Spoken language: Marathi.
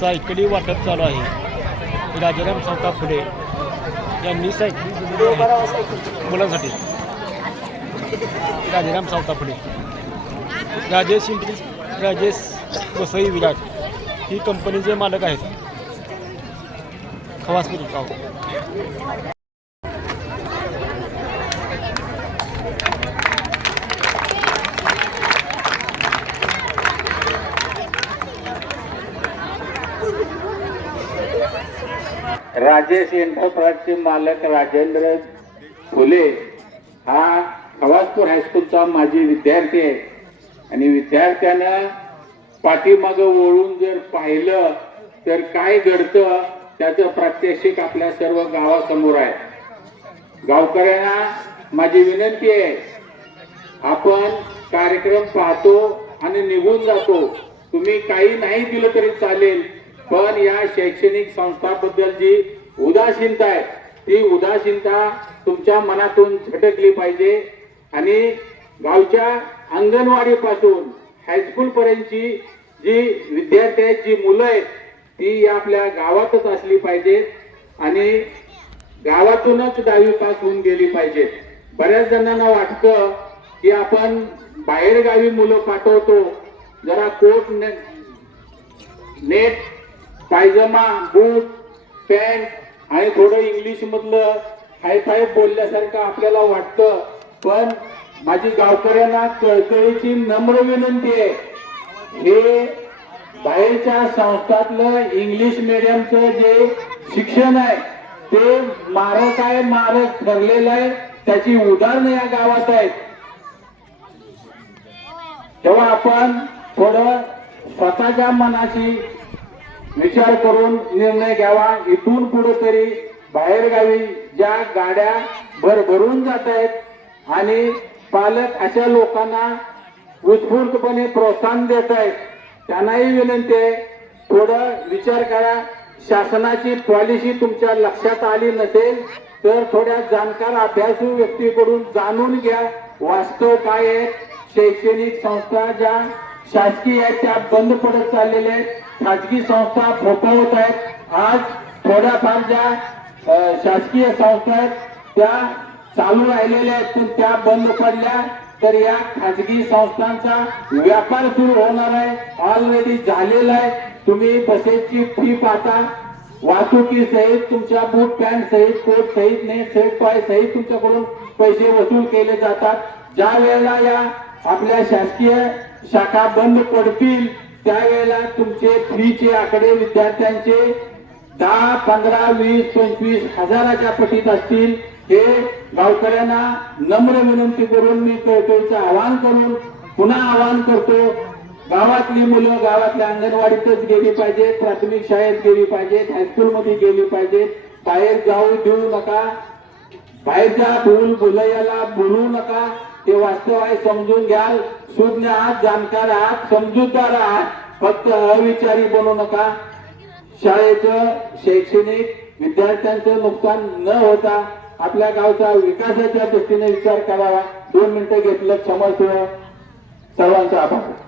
सायकली वाटप चालू आहे. राजाराम सावता फुले यांनी सायकली दिलेली आहे. मुलांसाठी. राजाराम सावता फुले राजेश इंडस्ट्रीज राजेश वसई विराट ही कंपनीचे मालक आहेत. खवासपूर गाव. राजेश एंटरप्राइजचे मालक राजेंद्र फुले हा खवासपूर हायस्कूलचा माजी विद्यार्थी आहे. आणि विद्यार्थ्यानं पाठीमागं वळून जर पाहिलं तर काय घडतं त्याचं प्रात्यक्षिक आपल्या सर्व गावासमोर आहे. गावकऱ्यांना माझी विनंती आहे आपण कार्यक्रम पाहतो आणि निघून जातो. तुम्ही काही नाही दिलं तरी चालेल. पण या शैक्षणिक संस्थाबद्दल जी उदासीनता आहे. ती उदासीनता तुमच्या मनातून झटकली पाहिजे आणि गावच्या अंगणवाडीपासून हायस्कूल पर्यंतची जी विद्यार्थी आहेत जी मुलं आहेत ती आपल्या गावातच असली पाहिजेत आणि गावातूनच दहावी पास होऊन गेली पाहिजे. बऱ्याच जणांना वाटतं की आपण बाहेरगावी मुलं पाठवतो. जरा कोट ने- नेट पायजमा बूट पॅन्ट आणि थोडं इंग्लिश मधलं हायफाय बोलल्यासारखं आपल्याला वाटतं. पण माझी गावकऱ्यांना कळकळीची नम्र विनंती आहे. हे बाहेरच्या संस्थातलं इंग्लिश मिडियमचं जे शिक्षण आहे ते मारक आहे मारक ठरलेलं आहे. त्याची उदाहरणं या गावात आहेत. तेव्हा आपण थोडं स्वतःच्या मनाशी विचार करून निर्णय घ्यावा. इथून कुठेतरी तरी बाहेरगावी ज्या गाड्या भरभरून जात आहेत आणि पालक अशा लोकांना उत्स्फूर्तपणे प्रोत्साहन देत आहेत त्यांनाही विनंती आहे थोडं विचार करा. शासनाची पॉलिसी तुमच्या लक्षात आली नसेल तर थोड्या जाणकार अभ्यासू व्यक्तीकडून जाणून घ्या. वास्तव काय आहे शैक्षणिक संस्था ज्या शासकीय आहेत त्या बंद पडत चाललेल्या आहेत. खाजगी संस्था फोफावत आहेत आज थोड्याफार ज्या शासकीय संस्था आहेत त्या चालू राहिलेल्या आहेत पण त्या बंद पडल्या तर या खाजगी संस्थांचा व्यापार सुरू होणार आहे. ऑलरेडी झालेला आहे. तुम्ही बसेसची फी पाहता. वाहतुकी सहित तुमच्या बूट पॅन्ट सहित कोट सहित नेट सहित पाय सहित तुमच्याकडून पैसे वसूल केले जातात. ज्या वेळेला या आपल्या शासकीय शाखा बंद पडतील त्यावेळेला तुमचे फीचे आकडे विद्यार्थ्यांचे दहा पंधरा वीस पंचवीस हजाराच्या पटीत असतील हे गावकऱ्यांना नम्र विनंती करून मी कळकळीचं आवाहन करून पुन्हा आवाहन करतो. गावातली मुलं गावातल्या अंगणवाडीतच गेली पाहिजेत प्राथमिक शाळेत गेली पाहिजेत हायस्कूलमध्ये गेली पाहिजेत. बाहेर जाऊ देऊ नका. बाहेरच्या भूल बोलयाला बोलू नका. ते वास्तव आहे समजून घ्याल. सुज्ञ आहात जाणकार आहात समजूतदार आहात. फक्त अविचारी बनू नका. शाळेचं शैक्षणिक विद्यार्थ्यांचं नुकसान न होता आपल्या गावचा विकासाच्या दृष्टीने विचार करावा. दोन मिनिटं घेतलं क्षमस्व सर्वांचा आभार.